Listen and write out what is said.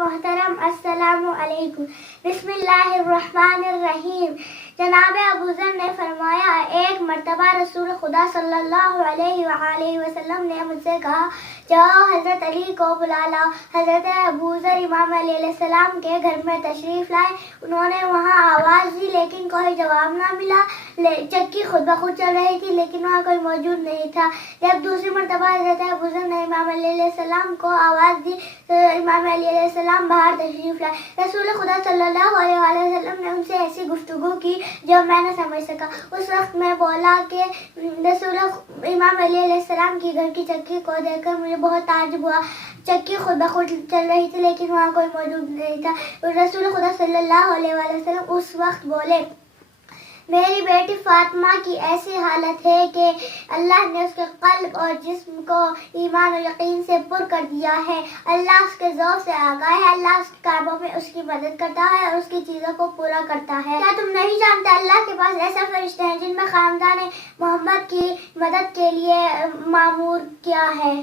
محترم السلام علیکم۔ بسم اللہ الرحمن الرحیم۔ جناب ابوذر نے فرمایا، ایک مرتبہ رسول خدا صلی اللہ علیہ وآلہ وسلم نے مجھ سے کہا، جاؤ حضرت علی کو بلا لاؤ۔ حضرت ابوذر امام علیہ السلام کے گھر میں تشریف لائے۔ انہوں نے وہاں آواز دی لیکن کوئی جواب نہ ملا۔ چکی خود بخود چل رہی تھی لیکن وہاں کوئی موجود نہیں تھا۔ جب دوسری مرتبہ حضرت ابوذر نے امام علیہ السلام کو آواز دی تو امام علیہ السلام باہر تشریف لائے۔ رسول خدا صلی اللہ علیہ وسلم نے ان سے ایسی گفتگو کی جو میں نہ سمجھ سکا۔ اس وقت میں بولا کہ امام علیہ السلام کی گھر کی چکی کو دیکھ کر مجھے بہت تعجب ہوا۔ چکی خود بخود چل رہی تھی لیکن وہاں کوئی موجود نہیں تھا۔ رسول خدا صلی اللہ علیہ وسلم اس وقت بولے، میری بیٹی فاطمہ کی ایسی حالت ہے کہ اللہ نے اس کے قلب اور جسم کو ایمان و یقین سے پر کر دیا ہے۔ اللہ اس کے ذوق سے آگاہ ہے، اللہ اس کے کاموں میں اس کی مدد کرتا ہے اور اس کی چیزوں کو پورا کرتا ہے۔ کیا تم نہیں جانتے اللہ کے پاس ایسے فرشتے ہیں جن میں خاندان محمد کی مدد کے لیے مامور کیا ہے؟